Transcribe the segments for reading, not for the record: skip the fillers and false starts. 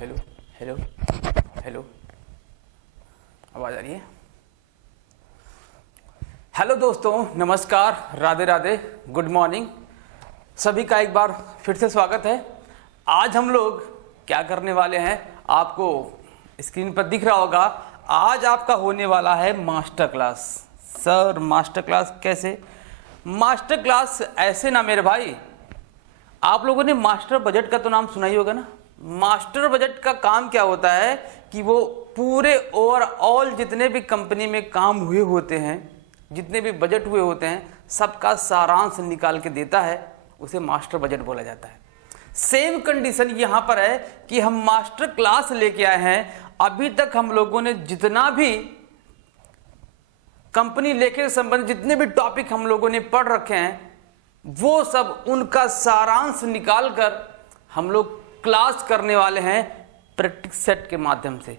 Hello hello hello, आवाज आ रही है? हेलो दोस्तों, नमस्कार, राधे राधे, गुड मॉर्निंग। सभी का एक बार फिर से स्वागत है। आज हम लोग क्या करने वाले हैं, आपको स्क्रीन पर दिख रहा होगा। आज आपका होने वाला है master class. Sir master class कैसे? मास्टर क्लास ऐसे ना मेरे भाई, आप लोगों ने मास्टर बजट का तो नाम सुना ही होगा ना। मास्टर बजट का काम क्या होता है कि वो पूरे ओवरऑल जितने भी कंपनी में काम हुए होते हैं, जितने भी बजट हुए होते हैं, सबका सारांश निकाल के देता है, उसे मास्टर बजट बोला जाता है। सेम कंडीशन यहां पर है कि हम मास्टर क्लास लेके आए हैं। अभी तक हम लोगों ने जितना भी कंपनी लेखे से संबंधित जितने भी टॉपिक हम लोगों ने पढ़ रखे हैं, वो सब उनका सारांश निकालकर हम लोग क्लास करने वाले हैं प्रैक्टिस सेट के माध्यम से।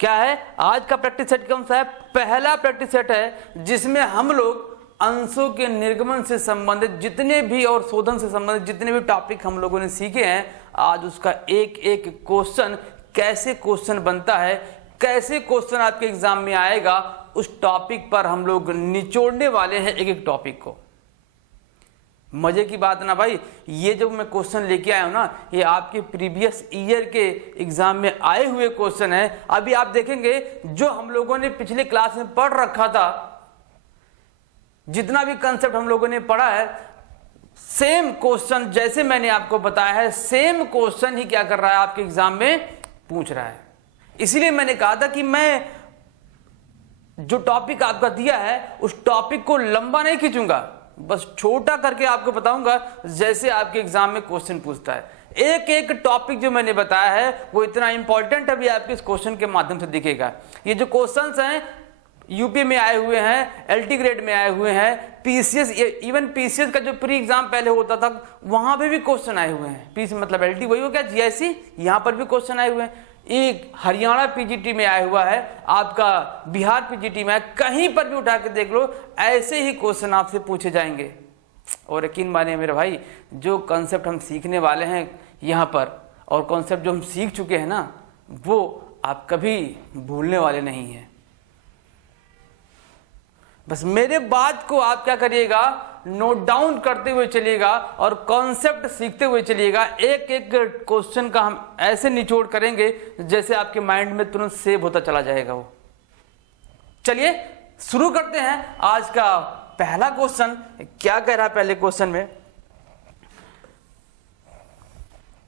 क्या है आज का प्रैक्टिस सेट? कौन सा है? पहला प्रैक्टिस सेट है जिसमें हम लोग अंशों के निर्गमन से संबंधित जितने भी और शोधन से संबंधित जितने भी टॉपिक हम लोगों ने सीखे हैं, आज उसका एक एक क्वेश्चन, कैसे क्वेश्चन बनता है, कैसे क्वेश्चन आपके एग्जाम में आएगा, उस टॉपिक पर हम लोग निचोड़ने वाले हैं एक एक टॉपिक को। मजे की बात ना भाई, ये जो मैं क्वेश्चन लेके आया हूं ना, ये आपके प्रीवियस ईयर के एग्जाम में आए हुए क्वेश्चन है। अभी आप देखेंगे जो हम लोगों ने पिछले क्लास में पढ़ रखा था, जितना भी कंसेप्ट हम लोगों ने पढ़ा है, सेम क्वेश्चन जैसे मैंने आपको बताया है, सेम क्वेश्चन ही क्या कर रहा है आपके एग्जाम में पूछ रहा है। इसीलिए मैंने कहा था कि मैं जो टॉपिक आपका दिया है उस टॉपिक को लंबा नहीं खींचूंगा, बस छोटा करके आपको बताऊंगा जैसे आपके एग्जाम में क्वेश्चन पूछता है। एक एक टॉपिक जो मैंने बताया है वो इतना इंपॉर्टेंट अभी आपके इस क्वेश्चन के माध्यम से दिखेगा। ये जो क्वेश्चंस हैं यूपी में आए हुए हैं, एलटी ग्रेड में आए हुए हैं, पीसीएस, इवन पीसीएस का जो प्री एग्जाम पहले होता था वहां पे भी क्वेश्चन आए हुए हैं। पीसी मतलब एलटी वही हो गया, जीआईसी, यहां पर भी क्वेश्चन आए हुए हैं। एक हरियाणा पीजीटी में आया हुआ है, आपका बिहार पीजीटी में है, कहीं पर भी उठा के देख लो, ऐसे ही क्वेश्चन आपसे पूछे जाएंगे। और यकीन मानिए मेरे भाई, जो कॉन्सेप्ट हम सीखने वाले हैं यहाँ पर और कॉन्सेप्ट जो हम सीख चुके हैं ना, वो आप कभी भूलने वाले नहीं हैं। बस मेरे बात को आप क्या करिएगा, नोट डाउन करते हुए चलिएगा और कॉन्सेप्ट सीखते हुए चलिएगा। एक एक क्वेश्चन का हम ऐसे निचोड़ करेंगे जैसे आपके माइंड में तुरंत सेव होता चला जाएगा वो। चलिए शुरू करते हैं आज का पहला क्वेश्चन। क्या कह रहा है पहले क्वेश्चन में?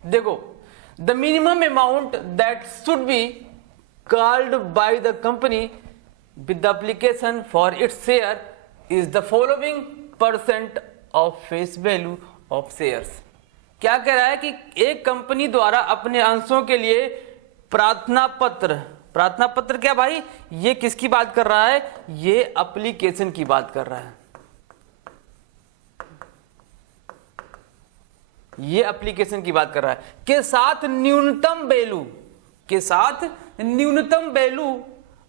देखो, the minimum amount that should be called by the company with the application for its share is the following % of face value of shares। क्या कह रहा है कि एक कंपनी द्वारा अपने अंशों के लिए प्रार्थना पत्र क्या भाई, ये किसकी बात कर रहा है? ये एप्लीकेशन की बात कर रहा है। ये एप्लीकेशन की बात कर रहा है के साथ न्यूनतम वैल्यू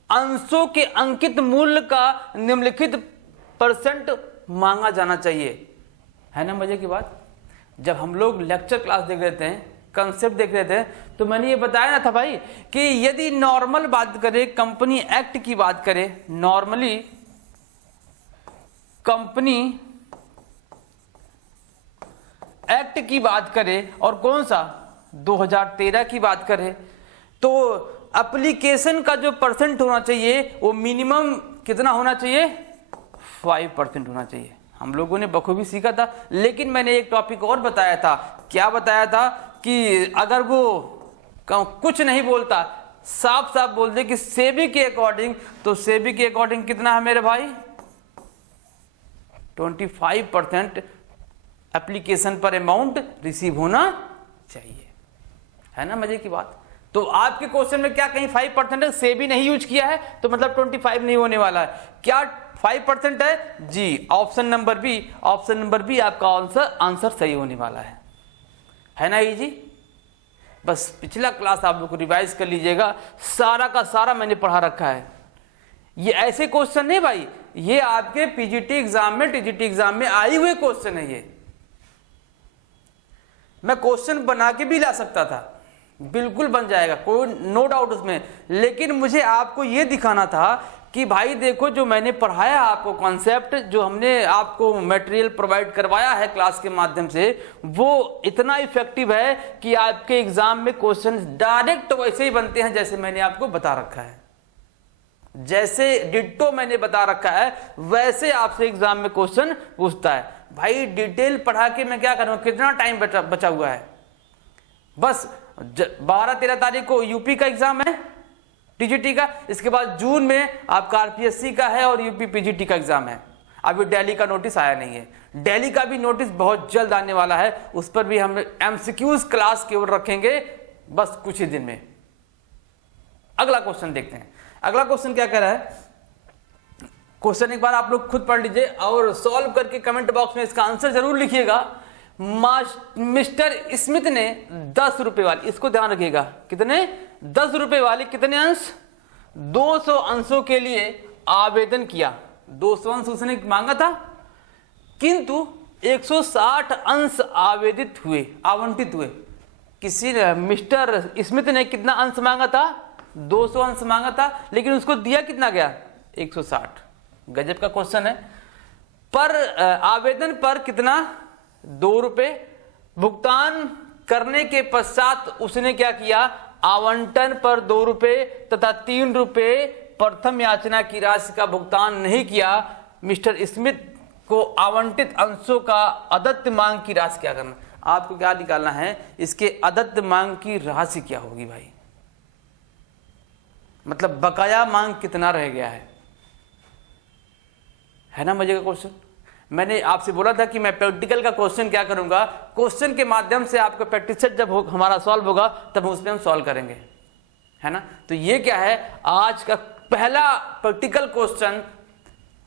अंशों के अंकित मूल्य का निम्नलिखित % मांगा जाना चाहिए। है ना मजे की बात? जब हम लोग लेक्चर क्लास देख रहे थे, कंसेप्ट देख रहे थे, तो मैंने ये बताया ना था भाई कि यदि नॉर्मल बात करें, कंपनी एक्ट की बात करें, नॉर्मली कंपनी एक्ट की बात करें और कौन सा 2013 की बात करें, तो एप्लीकेशन का जो % होना चाहिए वो मिनिमम कितना होना चाहिए? 5% होना चाहिए। हम लोगों ने बखूबी सीखा था, लेकिन मैंने एक टॉपिक और बताया था। क्या बताया था कि अगर वो कुछ नहीं बोलता, साफ साफ बोल दे कि सेबी के अकॉर्डिंग, तो सेबी के अकॉर्डिंग कितना है मेरे भाई? 25% एप्लीकेशन पर अमाउंट रिसीव होना चाहिए। है ना मजे की बात? तो आपके क्वेश्चन में क्या कहीं 5% है? सेबी नहीं यूज किया है तो मतलब 25 नहीं होने वाला है। क्या 5% है? जी, ऑप्शन नंबर बी आपका आंसर सही होने वाला है ना ये जी? बस पिछला क्लास आप लोग को रिवाइज कर लीजिएगा, सारा का सारा मैंने पढ़ा रखा है। ये ऐसे क्वेश्चन नहीं भाई, ये आपके पीजीटी एग्जाम में, टीजीटी एग्जाम में आए हुए क्वेश्चन है। ये मैं क्वेश्चन बना के भी ला सकता था, बिल्कुल बन जाएगा, कोई नो डाउट उसमें। लेकिन मुझे आपको ये दिखाना था कि भाई देखो, जो मैंने पढ़ाया आपको कॉन्सेप्ट, जो हमने आपको मटेरियल प्रोवाइड करवाया है क्लास के माध्यम से, वो इतना इफेक्टिव है कि आपके एग्जाम में क्वेश्चन डायरेक्ट वैसे ही बनते हैं जैसे मैंने आपको बता रखा है। जैसे डिट्टो मैंने बता रखा है वैसे आपसे एग्जाम में क्वेश्चन पूछता है। भाई डिटेल पढ़ा के मैं क्या करूंगा, कितना टाइम बचा हुआ है। बस 12-13 तारीख को यूपी का एग्जाम है टीजीटी का, इसके बाद जून में आपका आरपीएससी का है और यूपी पीजीटी का एग्जाम है। अभी दिल्ली का नोटिस आया नहीं है, दिल्ली का भी नोटिस बहुत जल्द आने वाला है, उस पर भी हम एमसीक्यूज क्लास केवल रखेंगे बस कुछ ही दिन में। अगला क्वेश्चन देखते हैं। अगला क्वेश्चन क्या कह रहा है, क्वेश्चन एक बार आप लोग खुद पढ़ लीजिए और सॉल्व करके कमेंट बॉक्स में इसका आंसर जरूर लिखिएगा। मिस्टर स्मिथ ने 10 रुपए वाली, इसको ध्यान रखिएगा, कितने 10 रुपए वाले कितने अंश, 200 अंशों के लिए आवेदन किया। 200 अंश उसने मांगा था, किंतु 160 अंश आवंटित हुए। किसी ने, मिस्टर स्मिथ ने कितना अंश मांगा था, 200 अंश मांगा था, लेकिन उसको दिया कितना गया, 160। गजब का क्वेश्चन है। पर आवेदन पर कितना, 2 रुपए। भुगतान करने के पश्चात उसने क्या किया, आवंटन पर 2 रुपए तथा 3 रुपए प्रथम याचना की राशि का भुगतान नहीं किया। मिस्टर स्मिथ को आवंटित अंशों का अदत्त मांग की राशि क्या करना। आपको क्या निकालना है, इसके अदत्त मांग की राशि क्या होगी भाई, मतलब बकाया मांग कितना रह गया है ना। मजे का क्वेश्चन। मैंने आपसे बोला था कि मैं प्रैक्टिकल का क्वेश्चन क्या करूंगा, क्वेश्चन के माध्यम से आपका प्रैक्टिस सेट जब हमारा सॉल्व होगा तब उसमें हम सॉल्व करेंगे, है ना। तो ये क्या है, आज का पहला प्रैक्टिकल क्वेश्चन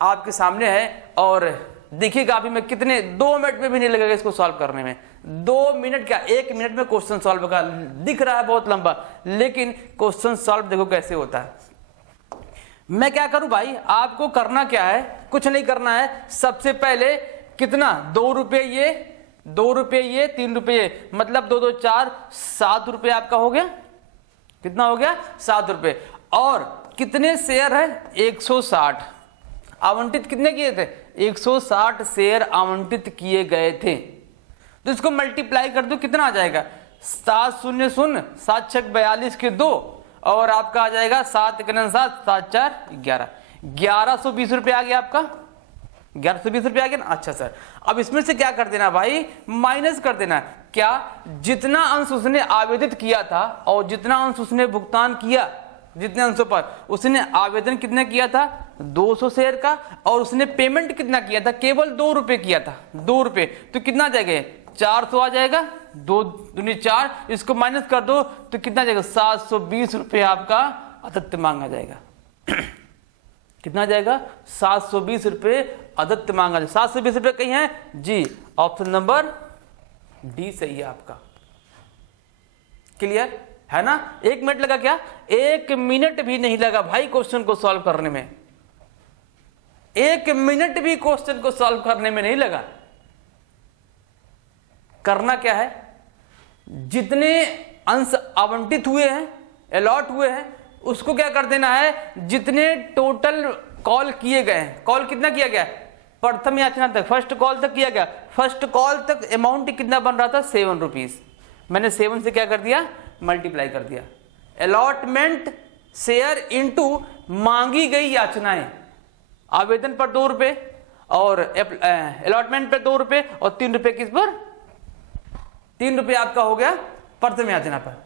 आपके सामने है और देखिएगा अभी मैं कितने 2 मिनट में भी नहीं लगेगा इसको सॉल्व करने में। 2 मिनट क्या, 1 मिनट में क्वेश्चन सॉल्व होगा। दिख रहा है बहुत लंबा, लेकिन क्वेश्चन सॉल्व देखो कैसे होता है। मैं क्या करूं भाई, आपको करना क्या है, कुछ नहीं करना है। सबसे पहले कितना, 2 रुपये ये, 2 रुपये ये, 3 रुपये ये, मतलब 2 2 4 7 रुपये आपका हो गया। कितना हो गया, 7 रुपये। और कितने शेयर है, 160। आवंटित कितने किए थे, 160 शेयर आवंटित किए गए थे। तो इसको मल्टीप्लाई कर दो, कितना आ जाएगा, 7 0 0 7 6 42 के 2 और आपका आ जाएगा 7 1 7 7 4 11, 1120 रुपये आ गया आपका। 1120 रुपये आ गया ना। अच्छा सर, अब इसमें से क्या कर देना भाई, माइनस कर देना। क्या, जितना अंश उसने आवेदित किया था और जितना अंश उसने भुगतान किया, जितने अंशों पर उसने आवेदन कितने किया था, 200 शेयर का, और उसने पेमेंट कितना किया था, केवल 2 रुपये किया था, 2 रुपये। तो कितना आ जाएगा, 400 आ जाएगा, 2 दूनी 4, इसको माइनस कर दो तो कितना आ जाएगा, 720 रुपये आपका अदत्त मांग आ जाएगा। कितना आ जाएगा, 720 रुपये अदत्त मांग आ जाएगा। 720 रुपये कहीं है जी, ऑप्शन नंबर डी सही है आपका। क्लियर है ना। 1 मिनट लगा क्या, 1 मिनट भी नहीं लगा भाई क्वेश्चन को सॉल्व करने में। 1 मिनट भी क्वेश्चन को सॉल्व करने में नहीं लगा। करना क्या है, जितने अंश आवंटित हुए हैं, अलॉट हुए हैं, उसको क्या कर देना है, जितने टोटल कॉल किए गए हैं, कॉल कितना किया गया, प्रथम याचना तक, फर्स्ट कॉल तक किया गया। फर्स्ट कॉल तक अमाउंट कितना बन रहा था, 7 रुपीज। मैंने 7 से क्या कर दिया, मल्टीप्लाई कर दिया। अलॉटमेंट शेयर इनटू मांगी गई याचनाएं, आवेदन पर 2 रुपए और अलॉटमेंट पर 2 रुपए और 3 रुपए किस पर, 3 रुपये आपका हो गया प्रथम याचना पर,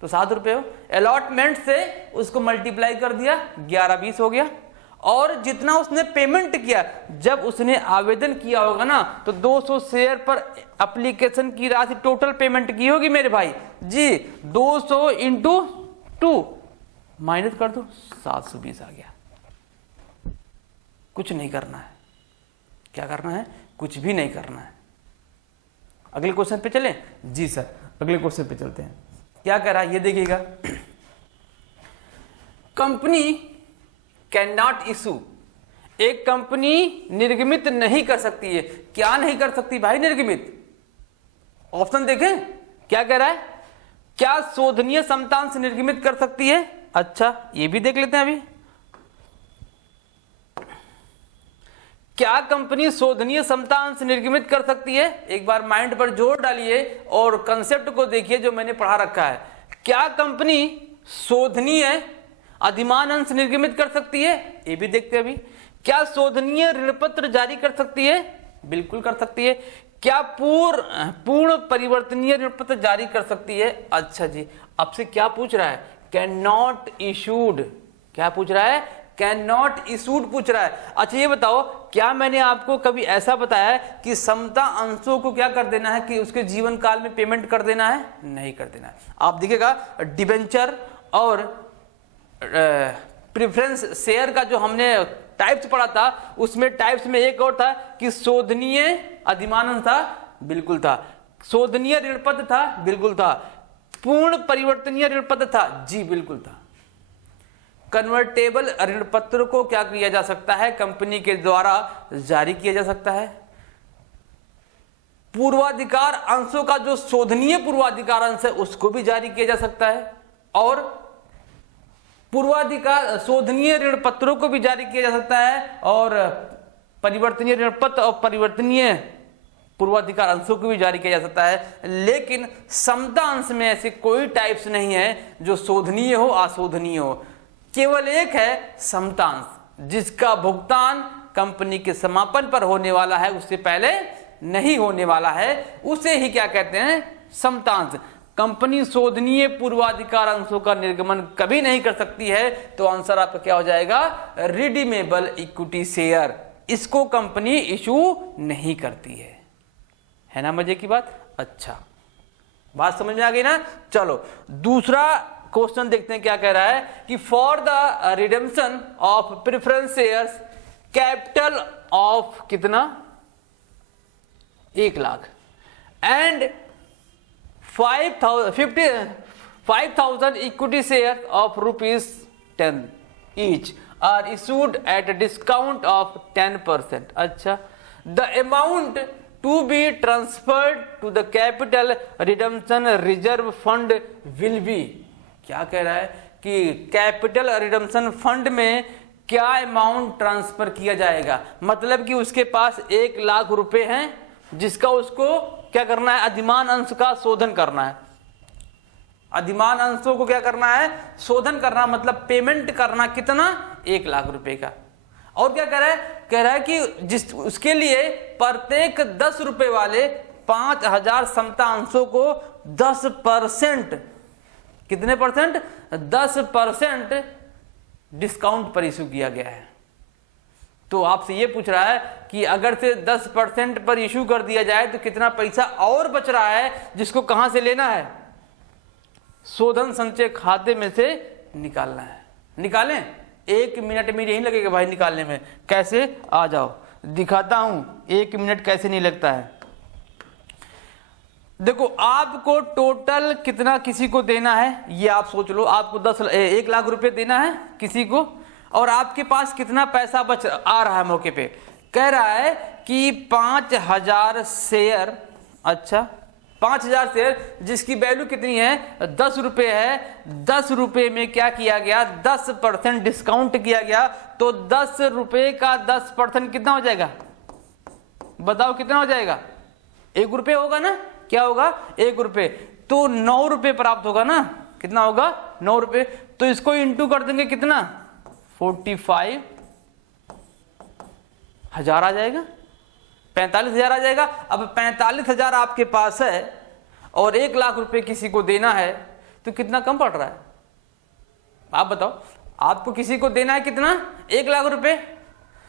तो 7 रुपये हो। अलॉटमेंट से उसको मल्टीप्लाई कर दिया, 11-20 हो गया। और जितना उसने पेमेंट किया, जब उसने आवेदन किया होगा ना, तो 200 शेयर पर एप्लीकेशन की राशि टोटल पेमेंट की होगी मेरे भाई जी, 200 इंटू 2 माइनस कर दो, 720 आ गया। कुछ नहीं करना है, क्या करना है, कुछ भी नहीं करना है। अगले क्वेश्चन पे चलें जी सर, अगले क्वेश्चन पे चलते हैं। क्या कह रहा है ये देखिएगा, कंपनी कैन नॉट इशू, एक कंपनी निर्गमित नहीं कर सकती है। क्या नहीं कर सकती भाई निर्गमित, ऑप्शन देखें क्या कह रहा है, क्या शोधनीय समतांश निर्गमित कर सकती है? अच्छा, ये भी देख लेते हैं अभी। क्या कंपनी शोधनीय समतांश निर्गमित कर सकती है? एक बार माइंड पर जोर डालिए और कंसेप्ट को देखिए जो मैंने पढ़ा रखा है। क्या कंपनी शोधनीय अधिमान अंश निर्गमित कर सकती है? ये भी देखते हैं अभी। क्या शोधनीय ऋण पत्र जारी कर सकती है? बिल्कुल कर सकती है। क्या पूर्ण परिवर्तनीय ऋण पत्र जारी कर सकती है? अच्छा जी, आपसे क्या पूछ रहा है? Can not issued. क्या पूछ रहा है? कैन नॉट इशूड पूछ रहा है। अच्छा ये बताओ, क्या मैंने आपको कभी ऐसा बताया है कि समता अंशों को क्या कर देना है कि उसके जीवन काल में पेमेंट कर देना है? नहीं कर देना है। आप देखिएगा डिबेंचर और प्रेफरेंस शेयर का जो हमने टाइप्स पढ़ा था, उसमें टाइप्स में एक और था कि शोधनीय अधिमान था, बिल्कुल था। शोधनीय ऋण पत्र था, बिल्कुल था। पूर्ण परिवर्तनीय ऋण पत्र था, जी बिल्कुल था। कन्वर्टेबल ऋण पत्र को क्या किया जा सकता है? कंपनी के द्वारा जारी किया जा सकता है। पूर्वाधिकार अंशों का जो शोधनीय पूर्वाधिकार अंश है उसको भी जारी किया जा सकता है, और पूर्वाधिकार शोधनीय ऋण पत्रों को भी जारी किया जा सकता है, और परिवर्तनीय ऋण पत्र और परिवर्तनीय पूर्वाधिकार अंशों को भी जारी किया जा सकता है। लेकिन समता अंश में ऐसे कोई टाइप्स नहीं है जो शोधनीय हो अशोधनीय हो। केवल एक है समतांश, जिसका भुगतान कंपनी के समापन पर होने वाला है, उससे पहले नहीं होने वाला है। उसे ही क्या कहते हैं? समतांश। कंपनी शोधनीय पूर्वाधिकार अंशों का निर्गमन कभी नहीं कर सकती है, तो आंसर आपका क्या हो जाएगा? Redeemable equity share. इसको कंपनी इशू नहीं करती है ना? मजे की बात। अच्छा, बात समझ में आ गई ना? चलो दूसरा क्वेश्चन देखते हैं क्या कह रहा है कि for the redemption of preference shares capital of कितना? 1 lakh and 5,000 equity share of ₹10 each are issued at a discount of 10%. अच्छा, the amount to be transferred to the capital redemption reserve fund will be। क्या कह रहा है कि capital redemption fund में क्या amount transfer किया जाएगा? मतलब कि उसके पास 1 लाख रुपए हैं, जिसका उसको क्या करना है? अधिमान अंश का शोधन करना है। अधिमान अंशों को क्या करना है? शोधन करना, मतलब पेमेंट करना। कितना? 1 लाख रुपए का। और क्या कह रहा है? कह रहा है कि जिस उसके लिए प्रत्येक 10 रुपए वाले 5,000 समता अंशों को 10%, कितने परसेंट? 10% डिस्काउंट पर इशू किया गया है। तो आपसे ये पूछ रहा है कि अगर से 10% पर इशू कर दिया जाए तो कितना पैसा और बच रहा है, जिसको कहां से लेना है? शोधन संचय खाते में से निकालना है। निकालें? 1 मिनट में यही लगेगा भाई निकालने में। कैसे? आ जाओ दिखाता हूं 1 मिनट कैसे नहीं लगता है। देखो, आपको टोटल कितना किसी को देना है ये आप सोच लो। आपको 1 लाख रुपए देना है किसी को, और आपके पास कितना पैसा बच आ रहा है मौके पे? कह रहा है कि 5,000 शेयर। अच्छा, 5,000 शेयर जिसकी वैल्यू कितनी है? 10 रुपए है। 10 रुपए में क्या किया गया? 10% डिस्काउंट किया गया। तो 10 रुपए का 10% कितना हो जाएगा? बताओ कितना हो जाएगा? 1 रुपए होगा ना? क्या होगा? 1 रुपए। तो 9 रुपए प्राप्त होगा ना? कितना होगा? 9 रुपए। तो इसको इंटू कर देंगे कितना? 45,000 आ जाएगा, 45,000 आ जाएगा। अब 45,000 आपके पास है और 1 लाख रुपए किसी को देना है, तो कितना कम पड़ रहा है? आप बताओ। आपको किसी को देना है कितना? 1 लाख रुपए,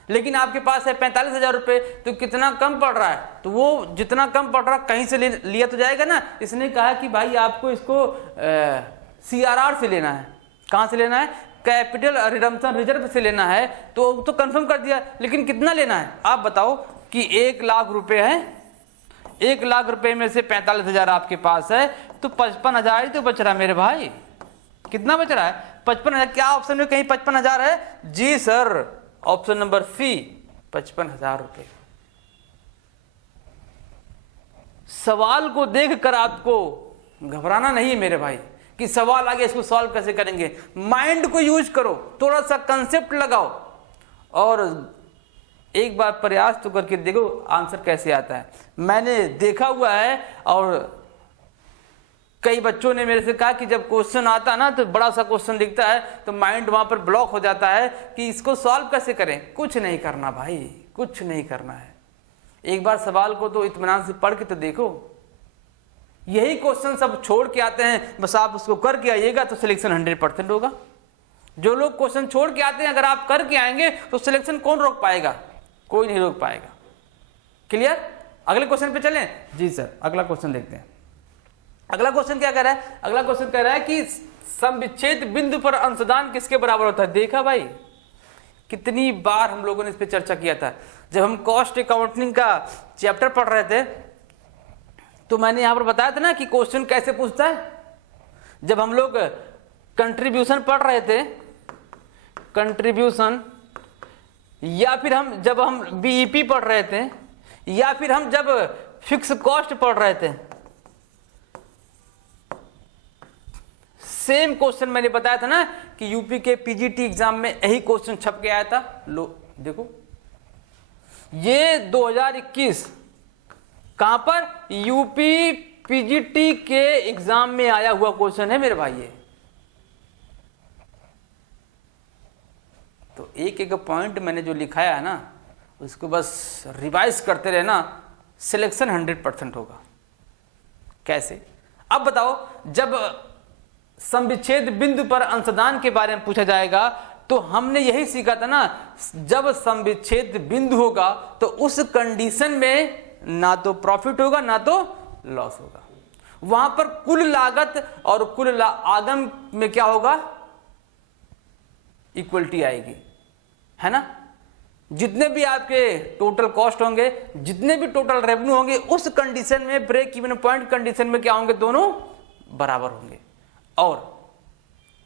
लेकिन आपके पास है 45,000 रुपए, तो कितना कम पड़ रहा है? तो वो जितना कम पड़ रहा कहीं से लिया तो जाएगा ना। इसने कहा कि भाई आपको इसको CRR से लेना है। कहां से लेना है? कैपिटल रिडम्पशन रिजर्व से लेना है। तो कंफर्म कर दिया, लेकिन कितना लेना है आप बताओ? कि 1 लाख रुपए है। 1 लाख रुपए में से 45,000 आपके पास है, तो 55,000 ही तो बच रहा है मेरे भाई। कितना बच रहा है? 55,000। क्या ऑप्शन में कहीं 55,000 है? जी सर, ऑप्शन नंबर सी, 55,000 रुपए। सवाल को देखकर आपको घबराना नहीं है मेरे भाई कि सवाल आगे इसको सॉल्व कैसे करेंगे। माइंड को यूज करो, थोड़ा सा कंसेप्ट लगाओ और एक बार प्रयास तो करके देखो आंसर कैसे आता है। मैंने देखा हुआ है और कई बच्चों ने मेरे से कहा कि जब क्वेश्चन आता ना तो बड़ा सा क्वेश्चन दिखता है तो माइंड वहां पर ब्लॉक हो जाता है कि इसको सॉल्व कैसे करें। कुछ नहीं करना भाई, कुछ नहीं करना है। एक बार सवाल को तो इत्मीनान से पढ़ के तो देखो। यही क्वेश्चन सब छोड़ के आते हैं, बस आप उसको करके आइएगा तो सिलेक्शन 100% होगा। जो लोग क्वेश्चन छोड़ के आते हैं अगर आप करके आएंगे तो सिलेक्शन कौन रोक पाएगा? कोई नहीं रोक पाएगा। क्लियर? अगले क्वेश्चन पे चलें। जी सर, अगला क्वेश्चन देखते हैं। अगला क्वेश्चन क्या कह रहा है? अगला क्वेश्चन कह रहा है कि समविच्छेद बिंदु पर अंशदान किसके बराबर होता है? देखा भाई, कितनी बार हम लोगों ने इस पे चर्चा किया था। जब हम कॉस्ट अकाउंटिंग का चैप्टर पढ़ रहे थे तो मैंने यहां पर बताया था ना कि क्वेश्चन कैसे पूछता है। जब हम लोग कंट्रीब्यूशन पढ़ रहे थे, कंट्रीब्यूशन, या फिर जब हम बीईपी पढ़ रहे थे, या फिर हम जब फिक्स कॉस्ट पढ़ रहे थे, सेम क्वेश्चन मैंने बताया था ना कि यूपी के पीजीटी एग्जाम में यही क्वेश्चन छप के आया था। लो देखो, ये 2021 कहां पर? यूपी पीजीटी के एग्जाम में आया हुआ क्वेश्चन है मेरे भाई। ये तो एक एक पॉइंट मैंने जो लिखाया है ना उसको बस रिवाइज करते रहना, सिलेक्शन 100% होगा। कैसे? अब बताओ, जब समविच्छेद बिंदु पर अंशदान के बारे में पूछा जाएगा तो हमने यही सीखा था ना, जब समविच्छेद बिंदु होगा तो उस कंडीशन में ना तो प्रॉफिट होगा ना तो लॉस होगा। वहां पर कुल लागत और कुल आगम में क्या होगा? इक्वलिटी आएगी, है ना। जितने भी आपके टोटल कॉस्ट होंगे, जितने भी टोटल रेवेन्यू होंगे, उस कंडीशन में, ब्रेक इवन पॉइंट कंडीशन में क्या होंगे? दोनों बराबर होंगे। और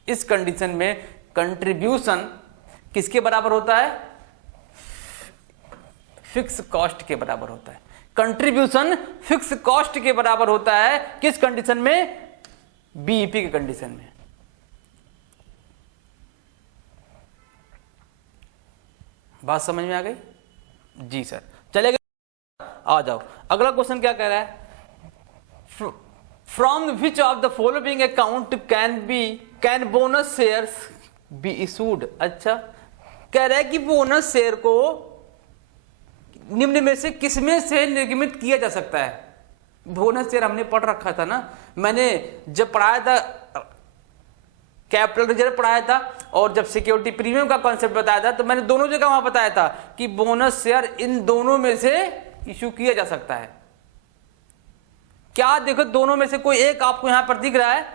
इस कंडीशन में कंट्रीब्यूशन किसके बराबर होता है? फिक्स कॉस्ट के बराबर होता है। कंट्रीब्यूशन फिक्स कॉस्ट के बराबर होता है। किस कंडीशन में? बीईपी के कंडीशन में। बात समझ में आ गई? जी सर, चलेगा, आ जाओ। अगला क्वेश्चन क्या कह रहा है? From which of the following account can bonus shares be issued. अच्छा, कह रहा है कि बोनस शेयर को निम्न में से किसमें से निर्गमित किया जा सकता है? बोनस शेयर हमने पढ़ रखा था ना, मैंने जब पढ़ाया था कैपिटल रिजर्व पढ़ाया था और जब सिक्योरिटी प्रीमियम का कॉन्सेप्ट बताया था तो मैंने दोनों जगह वहां बताया था कि बोनस शेयर इन दोनों में से इशू किया जा सकता है। क्या देखो, दोनों में से कोई एक आपको यहां पर दिख रहा है?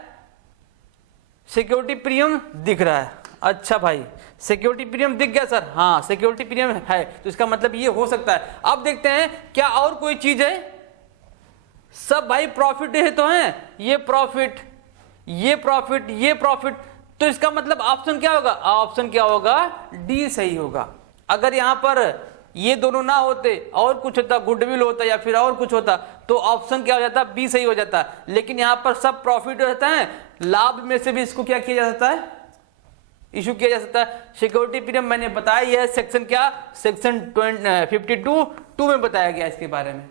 सिक्योरिटी प्रीमियम दिख रहा है। अच्छा भाई, सिक्योरिटी प्रीमियम दिख गया सर? हाँ, सिक्योरिटी प्रीमियम है, तो इसका मतलब ये हो सकता है। अब देखते हैं क्या और कोई चीज है? सब भाई प्रॉफिट है तो है, ये प्रॉफिट, ये प्रॉफिट, ये प्रॉफिट, तो इसका मतलब ऑप्शन क्या होगा? ऑप्शन क्या होगा? डी सही होगा। अगर यहां पर ये दोनों ना होते और कुछ होता, गुडविल होता या फिर और कुछ होता, तो ऑप्शन क्या हो जाता? बी सही हो जाता। लेकिन यहां पर सब प्रॉफिट रहता है, लाभ में से भी इसको क्या किया जा सकता है? इशू किया जा सकता है। सिक्योरिटी प्रीमियम मैंने बताया, यह सेक्शन क्या? सेक्शन 52(2) में बताया गया इसके बारे में।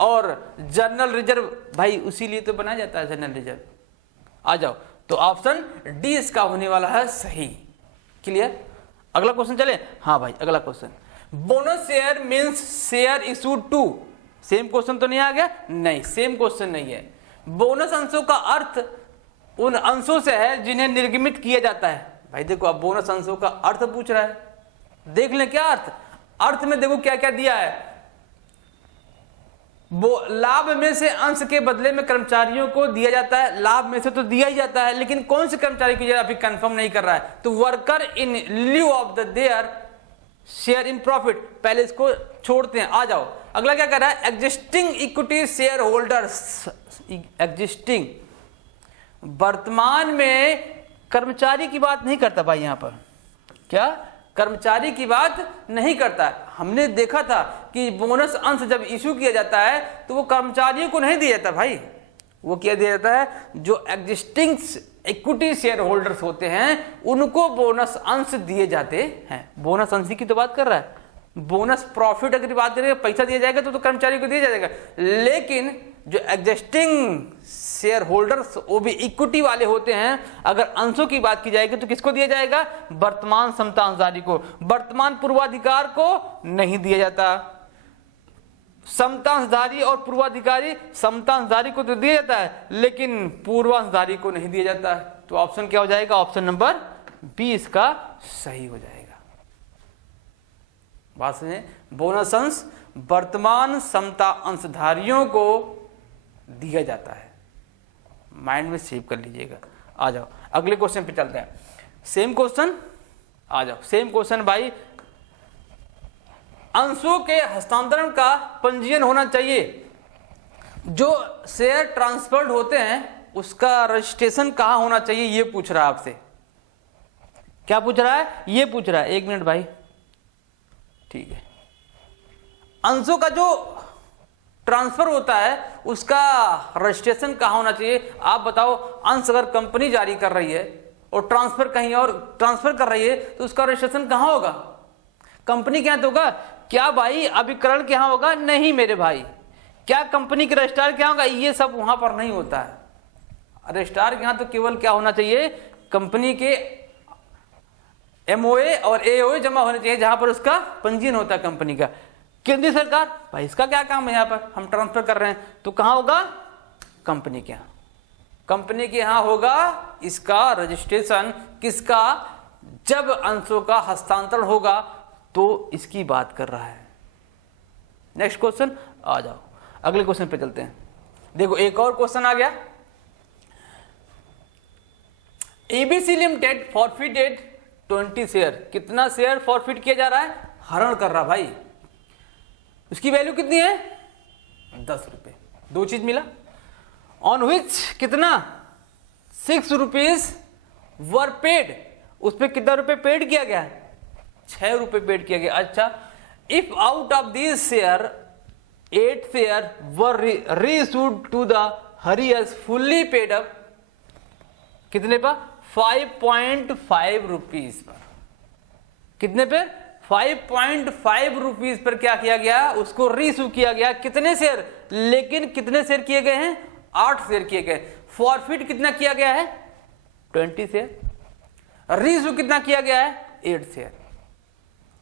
और जनरल रिजर्व भाई उसीलिए तो बनाया जाता है जनरल रिजर्व। आ जाओ, तो ऑप्शन डी इसका होने वाला है सही। क्लियर? अगला क्वेश्चन चले। हाँ भाई, अगला question, bonus share means share issued to. Same question तो नहीं आ गया? नहीं, सेम क्वेश्चन नहीं है। बोनस अंशों का अर्थ उन अंशों से है जिन्हें निर्गमित किया जाता है। भाई देखो, अब बोनस अंशों का अर्थ पूछ रहा है, देख लें क्या अर्थ। अर्थ में देखो क्या क्या दिया है। लाभ में से अंश के बदले में कर्मचारियों को दिया जाता है। लाभ में से तो दिया ही जाता है, लेकिन कौन से कर्मचारी की अभी कंफर्म नहीं कर रहा है। तो worker in lieu of the their share in profit, पहले इसको छोड़ते हैं। आ जाओ, अगला क्या कर रहा है? Existing equity share holders. Existing, वर्तमान में कर्मचारी की बात नहीं करता भाई यहां पर। क्या? कर्मचारी की बात नहीं करता। हमने देखा था कि बोनस अंश जब इशू किया जाता है तो वो कर्मचारियों को नहीं दिया जाता भाई, वो क्या दिया जाता है, जो एग्जिस्टिंग इक्विटी शेयर होल्डर्स होते हैं उनको बोनस अंश दिए जाते हैं। बोनस अंश की तो बात कर रहा है, बोनस प्रॉफिट अगर बात करें पैसा दिया जाएगा तो कर्मचारी को दिया जाएगा, लेकिन जो एग्जिस्टिंग शेयर होल्डर्स वो भी इक्विटी वाले होते हैं, अगर अंशों की बात की जाएगी तो किसको दिया जाएगा, वर्तमान समता अंशधारी को। वर्तमान पूर्वाधिकार को नहीं दिया जाता, समतांशधारी और पूर्वाधिकारी, समतांशधारी को तो दिया जाता है लेकिन पूर्वांशधारी को नहीं दिया जाता है। तो ऑप्शन क्या हो जाएगा, ऑप्शन नंबर बी इसका सही हो जाएगा। बात सुनिए, बोनस अंश वर्तमान समता अंशधारियों को दिया जाता है, माइंड में सेव कर लीजिएगा। आ जाओ अगले क्वेश्चन पे चलते हैं। सेम क्वेश्चन, आ जाओ सेम क्वेश्चन भाई। अंशों के हस्तांतरण का पंजीयन होना चाहिए। जो शेयर ट्रांसफर्ड होते हैं उसका रजिस्ट्रेशन कहां होना चाहिए, ये पूछ रहा है आपसे। क्या पूछ रहा है, ये पूछ रहा है। एक मिनट भाई, ठीक है। अंशों का जो ट्रांसफर होता है उसका रजिस्ट्रेशन कहां होना चाहिए, आप बताओ। अंश अगर कंपनी जारी कर रही है और ट्रांसफर कहीं और ट्रांसफर कर रही है तो उसका रजिस्ट्रेशन कहां होगा, कंपनी के यहां तो होगा। क्या भाई अभिकरण के यहां होगा, नहीं मेरे भाई। क्या कंपनी के रजिस्ट्रार क्या होगा, ये सब वहां पर नहीं होता है। रजिस्ट्रार के यहां तो केवल क्या होना चाहिए, कंपनी के एमओए और एओए जमा होने चाहिए जहां पर उसका पंजीयन होता है कंपनी का। केंद्रीय सरकार भाई इसका क्या काम है, यहां पर हम ट्रांसफर कर रहे हैं तो कहां होगा, कंपनी के यहां। कंपनी के यहां होगा इसका रजिस्ट्रेशन, किसका, जब अंशों का हस्तांतरण होगा तो इसकी बात कर रहा है। नेक्स्ट क्वेश्चन, आ जाओ अगले क्वेश्चन पे चलते हैं। देखो एक और क्वेश्चन आ गया। एबीसी लिमिटेड फॉरफिटेड 20 शेयर, कितना शेयर फॉरफिट किया जा रहा है, हरण कर रहा भाई। उसकी वैल्यू कितनी है, 10 रुपए। दो चीज मिला, ऑन विच कितना, 6 रुपीज वर पेड, उस पर कितना रुपए पेड किया गया, 6 रुपए पेड किया गया। अच्छा, if out of this share 8 share were reissued to the harriers fully paid up, कितने पर, 5.5 रुपीज पर। कितने पे, 5.5 रुपीज पर क्या किया गया, उसको रीइश्यू किया गया। कितने शेयर, लेकिन कितने शेयर किए गए हैं, 8 शेयर किए गए। फॉरफिट कितना किया गया है, 20 शेयर। रीइश्यू कितना किया गया है, 8 शेयर।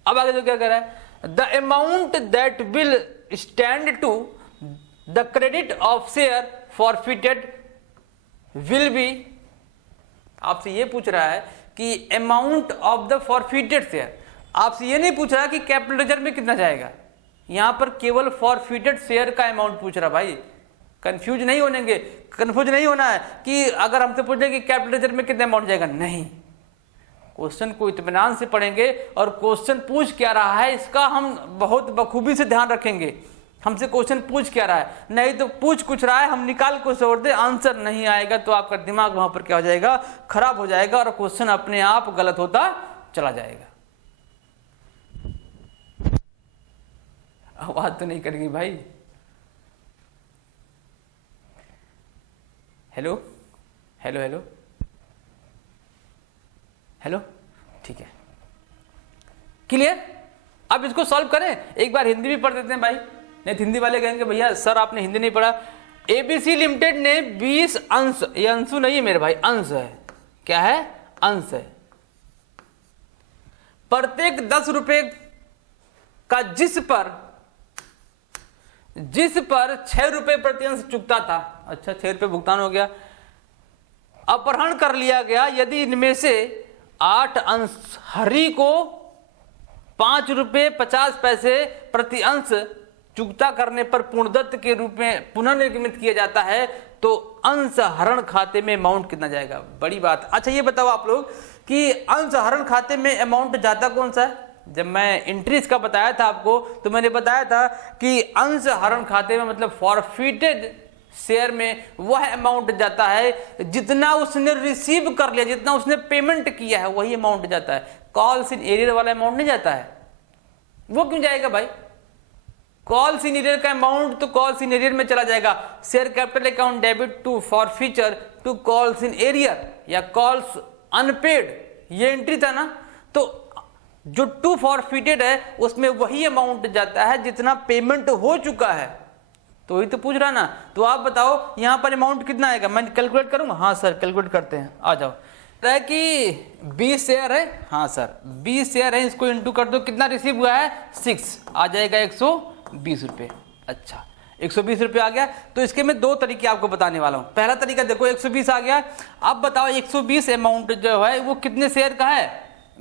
अब आगे जो क्या कह रहा है, the amount that will stand to the credit of share forfeited will be, आपसे ये पूछ रहा है कि amount of the forfeited share. आपसे ये नहीं पूछ रहा कि कैपिटल रिजर्व में कितना जाएगा, यहां पर केवल फॉरफिटेड शेयर का अमाउंट पूछ रहा भाई। कंफ्यूज नहीं होनेंगे, कंफ्यूज नहीं होना है कि अगर हमसे पूछे कि कैपिटल रिजर्व में कितना अमाउंट जाएगा, नहीं। क्वेश्चन को इत्मीनान से पढ़ेंगे और क्वेश्चन पूछ क्या रहा है इसका हम बहुत बखूबी से ध्यान रखेंगे। हमसे क्वेश्चन पूछ क्या रहा है, नहीं तो पूछ कुछ रहा है हम निकाल को छोड़ दे, आंसर नहीं आएगा तो आपका दिमाग वहां पर क्या हो जाएगा, खराब हो जाएगा और क्वेश्चन अपने आप गलत होता चला जाएगा। आवाज तो नहीं करेगी भाई, हेलो हेलो हेलो हेलो, ठीक है क्लियर। अब इसको सॉल्व करें, एक बार हिंदी भी पढ़ देते हैं भाई, नहीं तो हिंदी वाले कहेंगे भैया सर आपने हिंदी नहीं पढ़ा। एबीसी लिमिटेड ने 20 अंश, ये अंशु नहीं है मेरे भाई, अंश है। क्या है, अंश है। प्रत्येक 10 रुपए का जिस पर 6 रुपए प्रति अंश चुकता था, अच्छा 6 रुपए भुगतान हो गया, अपहरण कर लिया गया यदि इनमें से 8 अंश हरि को 5 रुपए 50 पैसे प्रति अंश चुकता करने पर पूर्णदत्त के रूप में पुनर्निर्मित किया जाता है तो अंश हरण खाते में अमाउंट कितना जाएगा। बड़ी बात। अच्छा ये बताओ आप लोग कि अंश हरण खाते में अमाउंट जाता कौन सा है। जब मैं इंट्रीज का बताया था आपको तो मैंने बताया था कि अंश हरण खाते में मतलब फॉरफिटेड शेयर में वह अमाउंट जाता है जितना उसने रिसीव कर लिया, जितना उसने पेमेंट किया है वही अमाउंट जाता है। कॉल्स इन एरियर वाला अमाउंट नहीं जाता है। वो क्यों जाएगा भाई, कॉल सीनियर का अमाउंट तो कॉल सीनियर में चला जाएगा। Share capital account debit to forfeiture to calls in arrear या कॉल्स अनपेड, ये एंट्री था ना, तो जो टू फॉरफिटेड है उसमें वही अमाउंट जाता है जितना पेमेंट हो चुका है। तो वही तो पूछ रहा ना। तो आप बताओ यहाँ पर अमाउंट कितना आएगा, मैं कैलकुलेट करूंगा। हाँ सर कैलकुलेट करते हैं, आ जाओ। है कि 20 शेयर है, हाँ सर 20 शेयर है, इसको इंटू कर दो, कितना रिसीव हुआ है 6, आ जाएगा 120 रुपये। अच्छा 120 रुपये आ गया। तो इसके मैं दो तरीके आपको बताने वाला हूँ। पहला तरीका देखो 120 आ गया। अब बताओ 120 अमाउंट जो है वो कितने शेयर का है,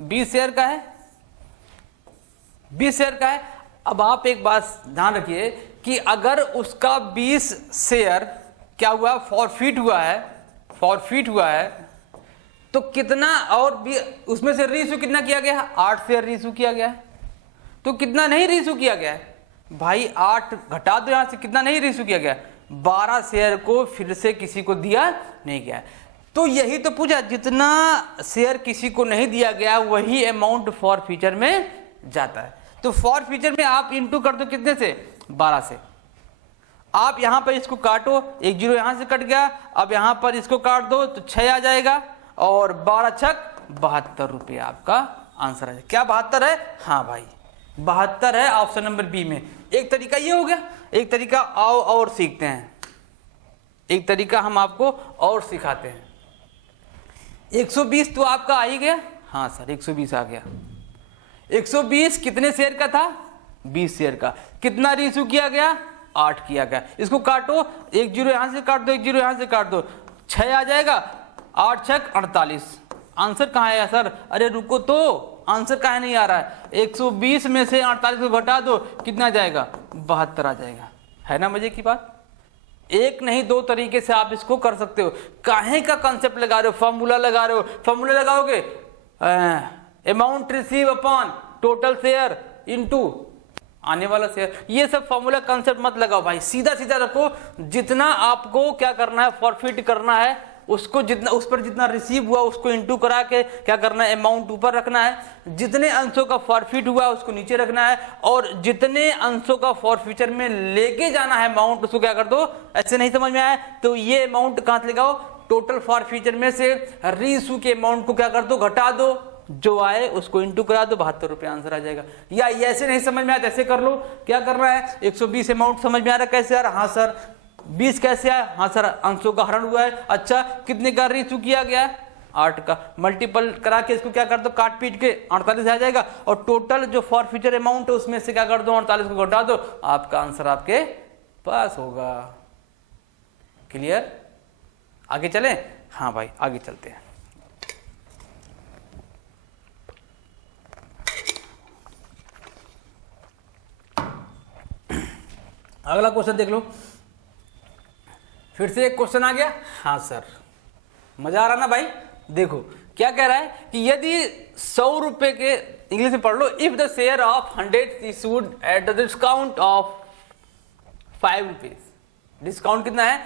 20 शेयर का है, 20 शेयर का है। अब आप एक बात ध्यान रखिए कि अगर उसका 20 शेयर क्या हुआ, फॉरफिट हुआ है, तो कितना और भी उसमें से रीइश्यू कितना किया गया है, 8 शेयर रीइश्यू किया गया है। तो कितना नहीं रीइश्यू किया गया है भाई, 8 घटा दो यहां से, कितना नहीं रीइश्यू किया गया, 12 शेयर को फिर से किसी को दिया नहीं गया। तो यही तो पूछा, जितना शेयर किसी को नहीं दिया गया वही अमाउंट फॉर फ्यूचर में जाता है। तो फॉर फ्यूचर में आप इंटू कर दो कितने से, 12 से। आप यहां पर इसको काटो, 1 जीरो यहां से कट गया, अब यहां पर इसको काट दो तो 6 आ जाएगा, और 12 छक 72 रुपये आपका आंसर है। क्या 72 है, हाँ भाई 72 है ऑप्शन नंबर बी में। एक तरीका ये हो गया, एक तरीका आओ और सीखते हैं, एक तरीका हम आपको और सिखाते हैं। 120 तो आपका आ ही गया, हाँ सर 120 आ गया। 120 कितने शेयर का था, 20 शेयर का। कितना रीइश्यू किया गया, 8 किया गया। इसको काटो, 1 जीरो यहां से काट दो, 1 जीरो यहां से काट दो, 6 आ जाएगा, 8 छक 48। आंसर कहाँ है सर, अरे रुको तो, आंसर कहाँ नहीं आ रहा है। 120 में से 48 को घटा दो, कितना जाएगा, 72 आ जाएगा। है ना मजे की बात। एक नहीं दो तरीके से आप इसको कर सकते हो। काहे का कॉन्सेप्ट लगा रहे हो, फॉर्मूला लगा रहे हो, फॉर्मूला लगाओगे amount receive upon total share into आने वाला शेयर, ये सब फॉर्मूला कॉन्सेप्ट मत लगाओ भाई, सीधा सीधा रखो। जितना आपको क्या करना है, फॉरफिट करना है, उसको जितना, उस पर जितना रिसीव हुआ उसको इंटू करा के क्या करना है, अमाउंट ऊपर रखना है। जितने अंशों का फॉरफिट हुआ उसको नीचे रखना है, और जितने अंशों का फॉरफ्यूचर में लेके जाना है अमाउंट उसको क्या कर दो। ऐसे नहीं समझ में आया तो ये अमाउंट कहां से लगाओ, टोटल फॉरफ्यूचर में से रीइश्यू के अमाउंट को क्या कर दो, घटा दो, जो आए उसको इंटू करा दो, 72 रुपये आंसर आ जाएगा। या ऐसे नहीं समझ में आया ऐसे कर लो। क्या करना है, 120 अमाउंट समझ में आ रहा है कैसे आ रहा, हाँ सर 20 कैसे आया, हाँ सर अंशों का हरण हुआ है। अच्छा कितने का रीइश्यू किया गया है, 8 का। मल्टीपल करा के इसको क्या कर दो, काट पीट के 48 आ जाएगा, और टोटल जो फॉरफ्यूचर अमाउंट है उसमें से क्या कर दो, 48 को घटा दो, आपका आंसर आपके पास होगा। क्लियर, आगे चले, हाँ भाई आगे चलते हैं। अगला क्वेश्चन देख लो, फिर से एक क्वेश्चन आ गया। हाँ सर मजा आ रहा ना भाई। देखो क्या कह रहा है कि यदि 100 रुपए के, इंग्लिश में पढ़ लो, if the share of 100 issued at the discount of 5 rupees, discount कितना है,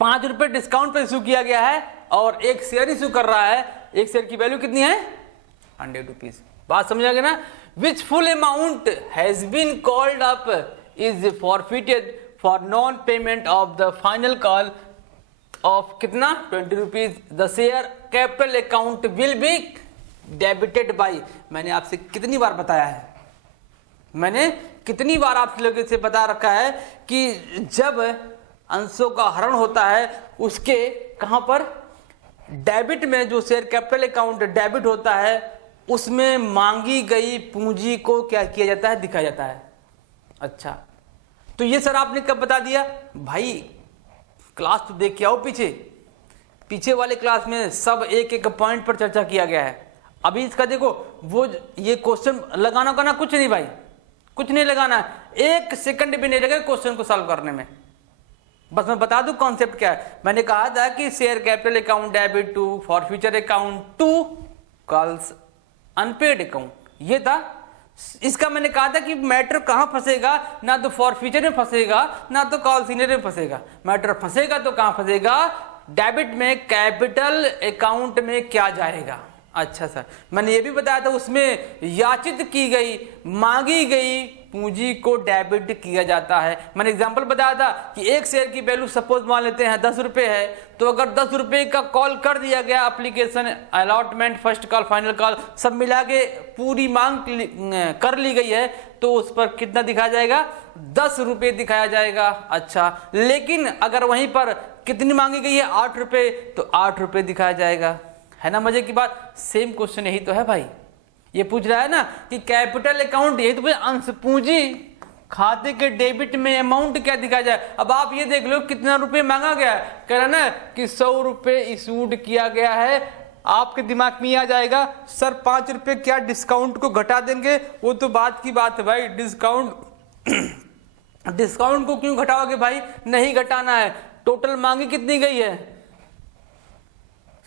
5 रुपए डिस्काउंट पर इशू किया गया है, और एक शेयर इशू कर रहा है, एक शेयर की वैल्यू कितनी है, 100 रुपीज। बात समझ आ गया ना। Which full amount has been called up is forfeited for non-payment of the final call of कितना 20 rupees, the share capital account will be debited by। मैंने आपसे कितनी बार बताया है, मैंने कितनी बार आप लोगों से बता रखा है कि जब अंशों का हरण होता है उसके कहां पर, डेबिट में, जो शेयर कैपिटल अकाउंट डेबिट होता है उसमें मांगी गई पूंजी को क्या किया जाता है, दिखाया जाता है। अच्छा तो ये सर आपने कब बता दिया भाई, क्लास तो देख के आओ, पीछे वाले क्लास में सब एक एक पॉइंट पर चर्चा किया गया है। अभी इसका देखो, वो ये क्वेश्चन लगाना का ना कुछ नहीं भाई, कुछ नहीं लगाना, 1 सेकंड भी नहीं लगेगा क्वेश्चन को सॉल्व करने में। बस मैं बता दूं कॉन्सेप्ट क्या है। मैंने कहा था कि share capital account debit to forfeiture account to calls unpaid account, ये था। इसका मैंने कहा था कि मैटर कहां फंसेगा, ना तो फॉरफ्यूचर में फंसेगा ना तो कॉल सीनियर में फंसेगा। मैटर फंसेगा तो कहां फंसेगा, डेबिट में, कैपिटल अकाउंट में क्या जाएगा। अच्छा सर मैंने ये भी बताया था उसमें याचित की गई, मांगी गई पूंजी को डेबिट किया जाता है। मैंने एग्जांपल बताया था कि एक शेयर की वैल्यू सपोज मान लेते हैं 10 रुपए है, तो अगर 10 रुपए का कॉल कर दिया गया, application, allotment, first call, final call सब मिला के पूरी मांग कर ली गई है, तो उस पर कितना दिखाया जाएगा? 10 रुपए दिखाया जाएगा। अच्छा, लेकिन अगर वहीं पर कितनी मांगी गई है? 8 रुपए, तो 8 रुपए दिखाया जाएगा। है ना मजे की बात? सेम क्वेश्चन यही तो है भाई। ये पूछ रहा है ना कि कैपिटल अकाउंट, यही तो अंश पूंजी खाते के डेबिट में अमाउंट क्या दिखाया जाए। अब आप ये देख लो कितना रुपए मांगा गया है, कह रहा ना कि 100 रुपए इशूड किया गया है। आपके दिमाग में आ जाएगा सर 5 रुपए क्या डिस्काउंट को घटा देंगे? वो तो बात की बात है भाई, डिस्काउंट को क्यों घटाओगे भाई? नहीं घटाना है। टोटल मांगी कितनी गई है?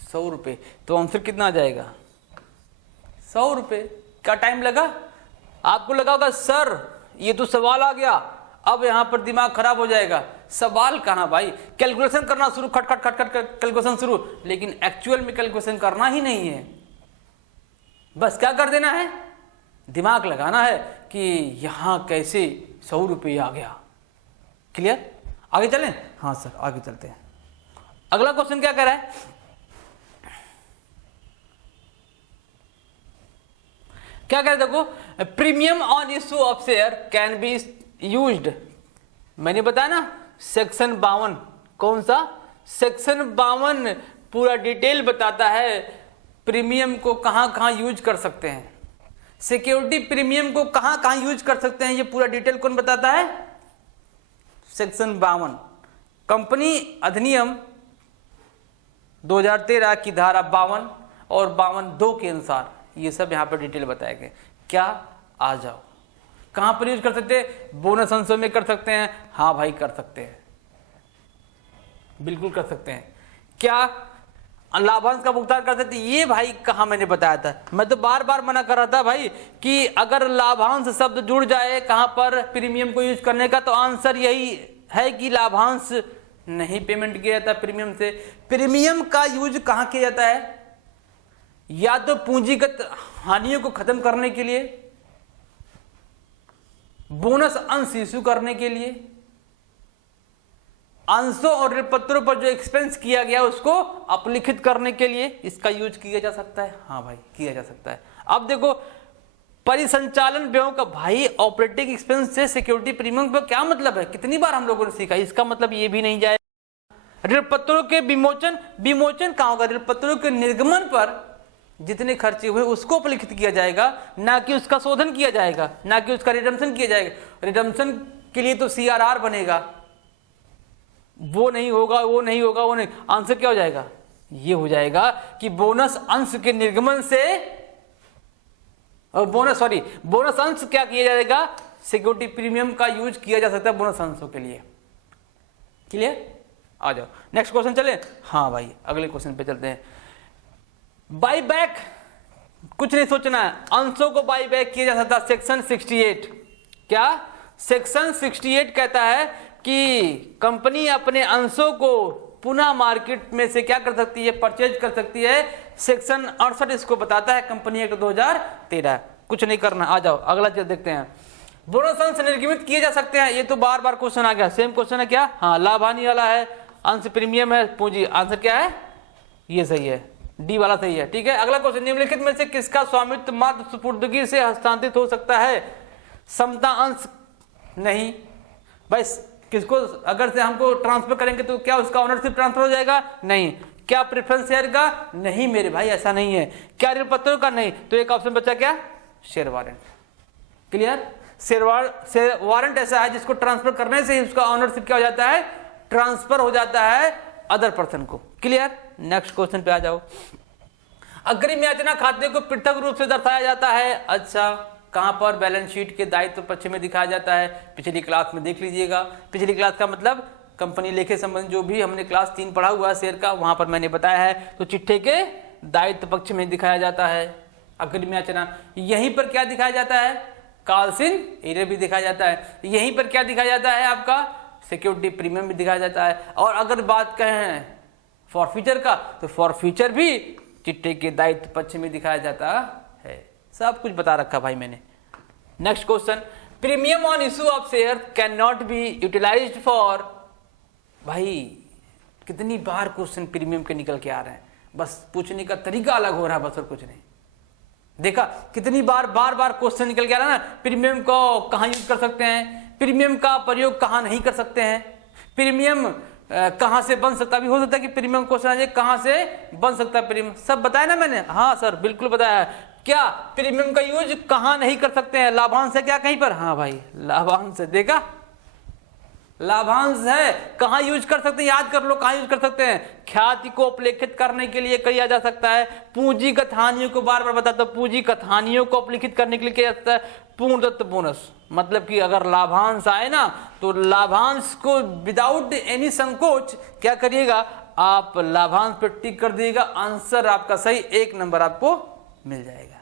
100 रुपए, तो आंसर कितना आ जाएगा? 100 रुपए। क्या टाइम लगा? आपको लगा होगा सर ये तो सवाल आ गया, अब यहां पर दिमाग खराब हो जाएगा। सवाल कहां भाई, कैलकुलेशन करना शुरू, खट खट खट खट कैलकुलेशन शुरू, लेकिन एक्चुअल में कैलकुलेशन करना ही नहीं है। बस क्या कर देना है? दिमाग लगाना है कि यहां कैसे 100 रुपये आ गया। क्लियर? आगे चलें? हाँ सर आगे चलते हैं। अगला क्वेश्चन क्या कह रहा है? क्या कह रहे देखो, premium on issue of share can be used. मैंने बताया ना सेक्शन 52, कौन सा? सेक्शन 52 पूरा डिटेल बताता है प्रीमियम को कहां कहां यूज कर सकते हैं, सिक्योरिटी प्रीमियम को कहां कहां यूज कर सकते हैं। ये पूरा डिटेल कौन बताता है? सेक्शन 52 कंपनी अधिनियम 2013 की धारा 52 और 52(2) के अनुसार ये सब यहां पर डिटेल बताया गया। क्या? आ जाओ। कहां पर यूज कर सकते हैं? बोनस अंशों में कर सकते हैं। हाँ भाई कर सकते हैं, बिल्कुल कर सकते हैं। क्या लाभांश का भुगतान कर सकते हैं? ये भाई कहां मैंने बताया था, मैं तो बार बार मना कर रहा था भाई कि अगर लाभांश शब्द जुड़ जाए कहां पर प्रीमियम को यूज करने का, तो आंसर यही है कि लाभांश नहीं पेमेंट किया जाता प्रीमियम से। प्रीमियम का यूज कहां किया जाता है? या तो पूंजीगत हानियों को खत्म करने के लिए, बोनस अंश इशू करने के लिए, अंशों और ऋणपत्रों पर जो एक्सपेंस किया गया उसको अपलिखित करने के लिए इसका यूज किया जा सकता है। हाँ भाई किया जा सकता है। अब देखो परिसंचालन व्ययों का भाई ऑपरेटिंग एक्सपेंस से सिक्योरिटी प्रीमियम का क्या मतलब है? कितनी बार हम लोगों ने सीखा, इसका मतलब ये भी नहीं जाए। ऋणपत्रों के विमोचन कहां होगा? ऋणपत्रों के निर्गमन पर जितने खर्चे हुए उसको अपलिखित किया जाएगा, ना कि उसका शोधन किया जाएगा, ना कि उसका रिडम्पशन किया जाएगा। रिडम्पशन के लिए तो CRR बनेगा, वो नहीं होगा, वो नहीं होगा, वो नहीं। आंसर क्या हो जाएगा? ये हो जाएगा कि बोनस अंश के निर्गमन से, बोनस अंश क्या किया जाएगा? सिक्योरिटी प्रीमियम का यूज किया जा सकता है बोनस अंशों के लिए। क्लियर? आ जाओ नेक्स्ट क्वेश्चन चले। हाँ भाई अगले क्वेश्चन पे चलते हैं। बाई बैक, कुछ नहीं सोचना है, अंशों को बाई बैक किया जा सकता है। सेक्शन 68 क्या? सेक्शन 68 कहता है कि कंपनी अपने अंशों को पुनः मार्केट में से क्या कर सकती है? परचेज कर सकती है। सेक्शन 68 इसको बताता है, कंपनी एक्ट 2013। कुछ नहीं करना, आ जाओ अगला चीज देखते हैं। बोनस अंश निर्गमित किए जा सकते हैं, ये तो बार बार क्वेश्चन आ गया, सेम क्वेश्चन है। क्या? हाँ लाभ हानि वाला है, अंश प्रीमियम है, पूंजी। आंसर क्या है? ये सही है, डी वाला सही है। ठीक है अगला क्वेश्चन, निम्नलिखित में से किसका स्वामित्व मात्र सुपुर्दगी से हस्तांतरित हो सकता है? समता अंश नहीं भाई, किसको अगर से हमको ट्रांसफर करेंगे तो क्या उसका ओनरशिप ट्रांसफर हो जाएगा? नहीं। क्या प्रेफरेंस शेयर का? नहीं मेरे भाई ऐसा नहीं है। क्या ऋणपत्रों का? नहीं। तो एक ऑप्शन बचा क्या? Share warrant. Clear? Share warrant ऐसा है जिसको ट्रांसफर करने से उसका ओनरशिप क्या हो जाता है? ट्रांसफर हो जाता है अदर पर्सन को। क्लियर? नेक्स्ट क्वेश्चन पे आ जाओ। अग्रिम याचना खाते को पृथक रूप से दर्शाया जाता है। अच्छा कहां पर? बैलेंस शीट के दायित्व पक्ष में दिखाया जाता है। पिछली क्लास में देख लीजिएगा। पिछली क्लास का मतलब कंपनी लेखे संबंध जो भी हमने क्लास 3 पढ़ा हुआ है शेयर का, वहां पर मैंने बताया है। तो चिट्ठे के दायित्व पक्ष में दिखाया जाता है अग्रिम याचना। यहीं पर क्या दिखाया जाता है? कालसिन एरियर भी दिखाया जाता है। यहीं पर क्या दिखाया जाता है? आपका सिक्योरिटी प्रीमियम भी दिखाया जाता है। और अगर बात कहें फॉरफीचर का, तो फॉरफीचर भी चिट्ठे के दायित्व पक्ष में दिखाया जाता है। सब कुछ बता रखा भाई मैंने। Next question, premium on issue of share can not be utilized for, भाई कितनी बार क्वेश्चन प्रीमियम के निकल के आ रहे हैं, बस पूछने का तरीका अलग हो रहा है, बस और कुछ नहीं। देखा कितनी बार क्वेश्चन निकल के आ रहा है ना, प्रीमियम को कहां यूज कर सकते हैं, प्रीमियम का प्रयोग कहां नहीं कर सकते हैं, प्रीमियम कहां से बन सकता, अभी हो सकता है कि प्रीमियम क्वेश्चन आ जाए कहां से बन सकता है प्रीमियम, सब बताया ना मैंने। हाँ सर बिल्कुल बताया। क्या प्रीमियम का यूज कहां नहीं कर सकते हैं, लाभांश है क्या कहीं पर, हाँ भाई लाभांश है, देखा लाभांश है, कहां यूज कर सकते हैं, याद कर लो कहां यूज कर सकते हैं, ख्याति को अपलिखित करने के लिए किया जा सकता है, पूंजीगत हानियों को बार बार बताता हूं, पूंजीगत हानियों को अपलिखित करने के लिए किया जाता है, पूर्णदत्त बोनस, मतलब कि अगर लाभांश आए ना तो लाभांश को विदाउट एनी संकोच क्या करिएगा आप, लाभांश पे टिक कर दिएगा, आंसर आपका सही, 1 नंबर आपको मिल जाएगा।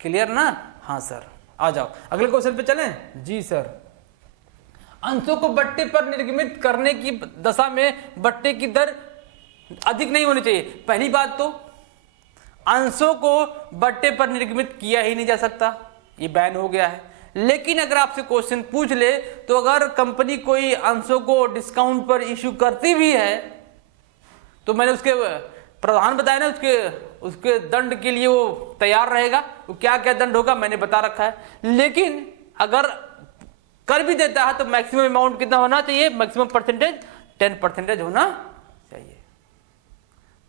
क्लियर ना, हाँ सर। आ जाओ अगले क्वेश्चन पे चलें। जी सर, अंशों को बट्टे पर निर्गमित करने की दशा में बट्टे की दर अधिक नहीं होनी चाहिए। पहली बात तो अंशों को बट्टे पर निर्गमित किया ही नहीं जा सकता, ये बैन हो गया है। लेकिन अगर आपसे क्वेश्चन पूछ ले तो अगर कंपनी कोई अंशों को डिस्काउंट पर इश्यू करती भी है तो मैंने उसके प्रावधान बताया ना, उसके दंड के लिए वो तैयार रहेगा, वो क्या क्या दंड होगा मैंने बता रखा है। लेकिन अगर कर भी देता है तो मैक्सिमम अमाउंट कितना होना चाहिए, मैक्सिमम परसेंटेज 10% होना चाहिए।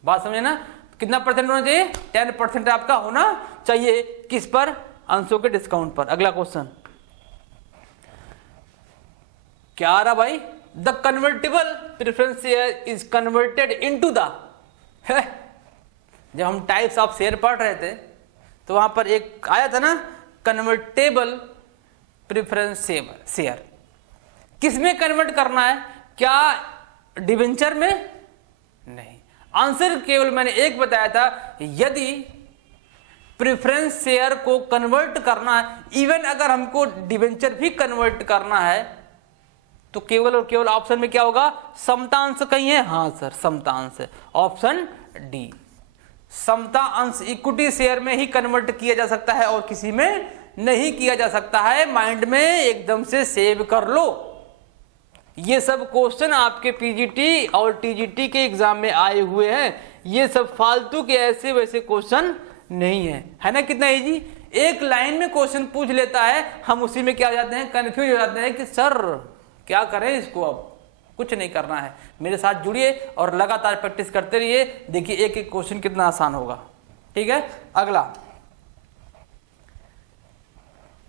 बात समझे ना, कितना परसेंट होना चाहिए, 10% आपका होना चाहिए, किस पर, अंशों के डिस्काउंट पर। अगला क्वेश्चन क्या आ रहा भाई, the convertible preference share is converted into the, जब हम टाइप्स ऑफ शेयर पढ़ रहे थे तो वहां पर एक आया था ना कन्वर्टेबल प्रेफरेंस शेयर, किसमें कन्वर्ट करना है, क्या डिवेंचर में, नहीं। आंसर केवल मैंने एक बताया था, यदि प्रेफरेंस शेयर को कन्वर्ट करना है, इवन अगर हमको डिवेंचर भी कन्वर्ट करना है तो केवल और केवल ऑप्शन में क्या होगा, समता अंश कहीं है, हाँ सर समता अंश है, ऑप्शन डी। समता अंश इक्विटी शेयर में ही कन्वर्ट किया जा सकता है और किसी में नहीं किया जा सकता है, माइंड में एकदम से सेव कर लो। ये सब क्वेश्चन आपके पीजीटी और टीजीटी के एग्जाम में आए हुए हैं, ये सब फालतू के ऐसे वैसे क्वेश्चन नहीं है ना। कितना इजी, एक लाइन में क्वेश्चन पूछ लेता है, हम उसी में क्या हो जाते हैं, कंफ्यूज हो जाते हैं कि सर क्या करें इसको। अब कुछ नहीं करना है, मेरे साथ जुड़िए और लगातार प्रैक्टिस करते रहिए, देखिए एक एक क्वेश्चन कितना आसान होगा। ठीक है, अगला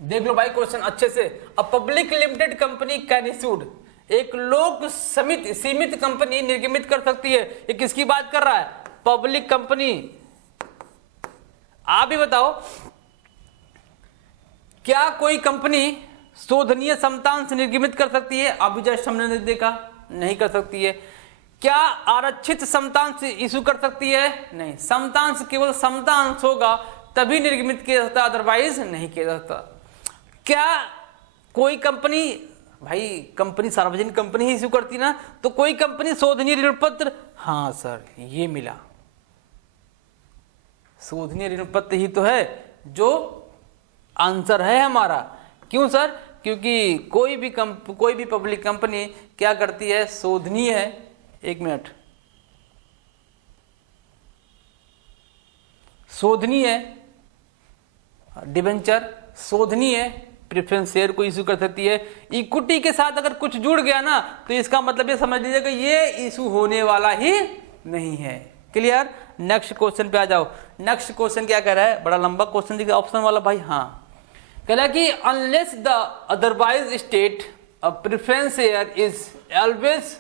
देख लो भाई क्वेश्चन अच्छे से। A public limited company can issued, एक लोक सीमित कंपनी निर्गमित कर सकती है। ये किसकी बात कर रहा है, पब्लिक कंपनी। आप ही बताओ, क्या कोई कंपनी शोधनीय समतांश निर्गमित कर सकती है, अभी जस्ट हमने देखा नहीं कर सकती है। क्या आरक्षित समतांश इशू कर सकती है, नहीं। समतांश केवल समतांश होगा तभी निर्गमित किया जाता, अदरवाइज नहीं किया जाता। क्या कोई कंपनी, भाई कंपनी सार्वजनिक कंपनी ही इशू करती ना, तो कोई कंपनी शोधनीय ऋण पत्र, हाँ सर ये मिला, शोधनीय ऋण पत्र ही तो है जो आंसर है हमारा। क्यों सर, क्योंकि कोई भी पब्लिक कंपनी क्या करती है, शोधनीय है, एक मिनट, शोधनीय डिबेंचर, शोधनीय प्रेफरेंस शेयर को इशू कर सकती है। इक्विटी के साथ अगर कुछ जुड़ गया ना तो इसका मतलब ये समझ लीजिए कि ये इशू होने वाला ही नहीं है। क्लियर, नेक्स्ट क्वेश्चन पे आ जाओ। नेक्स्ट क्वेश्चन क्या कह रहा है, बड़ा लंबा क्वेश्चन दिख रहा है ऑप्शन वाला भाई। हाँ, कह रहा है कि unless the otherwise state a preference share is always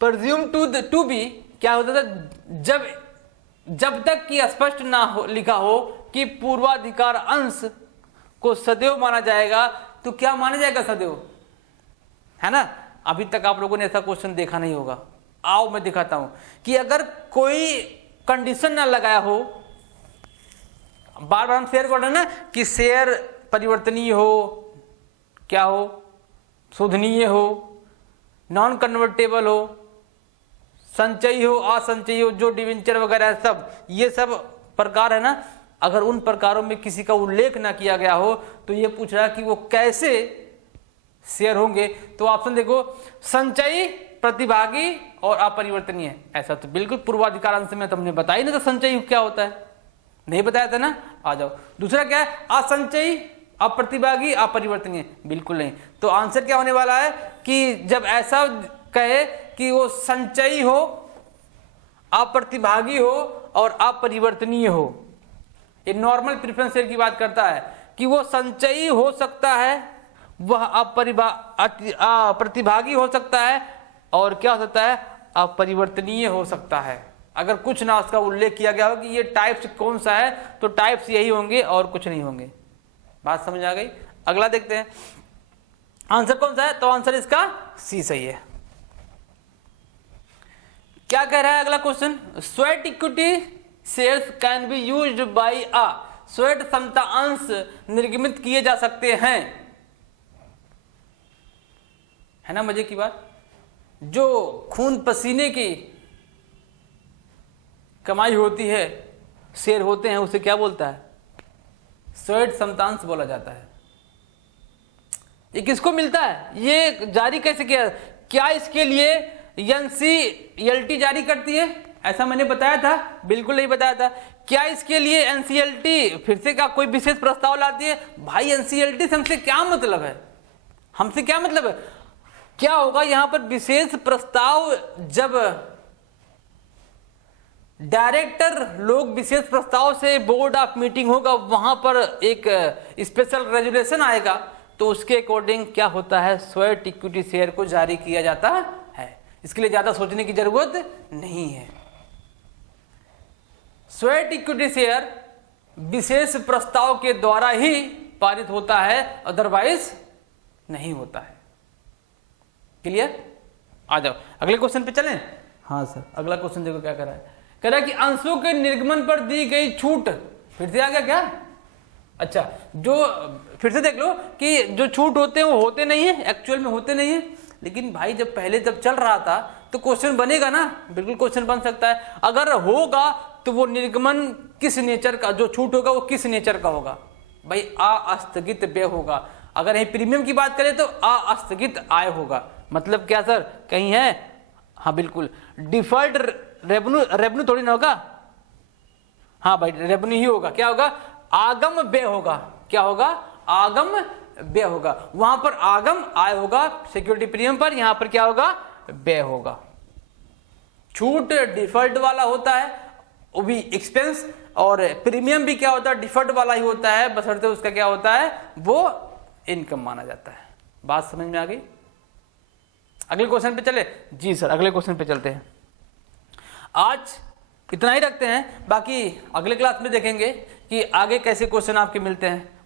presumed to be, क्या होता था, जब तक कि स्पष्ट ना हो लिखा हो कि पूर्वाधिकार अंश को सदैव माना जाएगा, तो क्या माना जाएगा, सदैव, है ना। अभी तक आप लोगों ने ऐसा क्वेश्चन देखा नहीं होगा। आओ मैं दिखाता हूं कि अगर कोई कंडीशन ना लगाया हो, बार बार हम शेयर कर रहे हैं ना कि शेयर परिवर्तनीय हो, क्या हो, शोधनीय हो, नॉन कन्वर्टेबल हो, संचयी हो, असंचयी हो, जो डिवेंचर वगैरह सब, ये सब प्रकार है ना, अगर उन प्रकारों में किसी का उल्लेख ना किया गया हो तो ये पूछ रहा है कि वो कैसे शेयर होंगे। तो ऑप्शन देखो, संचयी, प्रतिभागी और अपरिवर्तनीय। ऐसा तो बिल्कुल पूर्वाधिकार अंश में तुमने बताया ही नहीं, तो संचयी क्या होता है, नहीं बताया था ना। आ जाओ, दूसरा क्या है, असंचयी, अप्रतिभागी, अपरिवर्तनीय, बिल्कुल नहीं। तो आंसर क्या होने वाला है कि जब ऐसा कहे कि वो संचयी हो, अप्रतिभागी हो और अपरिवर्तनीय हो, ये नॉर्मल प्रेफरेंस शेयर की बात करता है कि वो संचयी हो सकता है, वह अप्रतिभागी हो सकता है और क्या हो सकता है, अपरिवर्तनीय हो सकता है। अगर कुछ ना उसका उल्लेख किया गया हो कि ये टाइप्स कौन सा है, तो टाइप्स यही होंगे और कुछ नहीं होंगे। बात समझ आ गई। अगला देखते हैं आंसर कौन सा है, तो आंसर इसका सी सही है। क्या कह रहा है अगला question, sweat equity shares can be used by a, sweat क्षमता अंश निर्गमित किए जा सकते हैं, है ना मजे की बात। जो खून पसीने की कमाई होती है, शेयर होते हैं, उसे क्या बोलता है, स्वेट क्षमतांश बोला जाता है। ये किसको मिलता है, ये जारी कैसे किया, क्या इसके लिए एनसीएलटी जारी करती है, ऐसा मैंने बताया था, बिल्कुल नहीं बताया था। क्या इसके लिए एनसीएलटी फिर से क्या कोई विशेष प्रस्ताव लाती है, भाई एनसीएलटी से हमसे क्या मतलब है, हमसे क्या मतलब है, क्या होगा यहां पर विशेष प्रस्ताव, जब डायरेक्टर लोग विशेष प्रस्ताव से बोर्ड ऑफ मीटिंग होगा, वहां पर एक स्पेशल रेजुलेशन आएगा, तो उसके अकॉर्डिंग क्या होता है, स्वेट इक्विटी शेयर को जारी किया जाता है। इसके लिए ज्यादा सोचने की जरूरत नहीं है। स्वेट इक्विटी शेयर विशेष प्रस्ताव के द्वारा ही पारित होता है, अदरवाइज नहीं होता है। क्लियर। आ जाओ अगले क्वेश्चन पे चलें। हाँ सर, अगला क्वेश्चन देखो क्या कर रहा है, कह रहा है कि अंशों के निर्गमन पर दी गई छूट, फिर से आ गया क्या, अच्छा जो फिर से देख लो कि जो छूट होते हैं वो होते नहीं है, एक्चुअल में होते नहीं है, लेकिन भाई जब पहले जब चल रहा था तो क्वेश्चन बनेगा ना, बिल्कुल क्वेश्चन बन सकता है। अगर होगा तो वो निर्गमन किस नेचर का, जो छूट होगा वो किस नेचर का होगा, भाई अस्थगित व्यय होगा। अगर यही प्रीमियम की बात करें तो अस्थगित आय होगा। मतलब क्या सर, कहीं है, हाँ बिल्कुल, डिफर्ड रेवेन्यू थोड़ी ना होगा, हाँ भाई रेवेन्यू ही होगा। क्या होगा, आगम व्यय होगा। क्या होगा, आगम व्यय होगा। वहां पर आगम आय होगा सिक्योरिटी प्रीमियम पर, यहां पर क्या होगा, व्यय होगा। छूट डिफर्ड वाला होता है, वो भी एक्सपेंस, और प्रीमियम भी क्या होता है, डिफर्ड वाला ही होता है, बशर्ते उसका क्या होता है, वो इनकम माना जाता है। बात समझ में आ गई। अगले क्वेश्चन पे चले जी सर, अगले क्वेश्चन पे चलते हैं। आज इतना ही रखते हैं, बाकी अगले क्लास में देखेंगे कि आगे कैसे क्वेश्चन आपके मिलते हैं।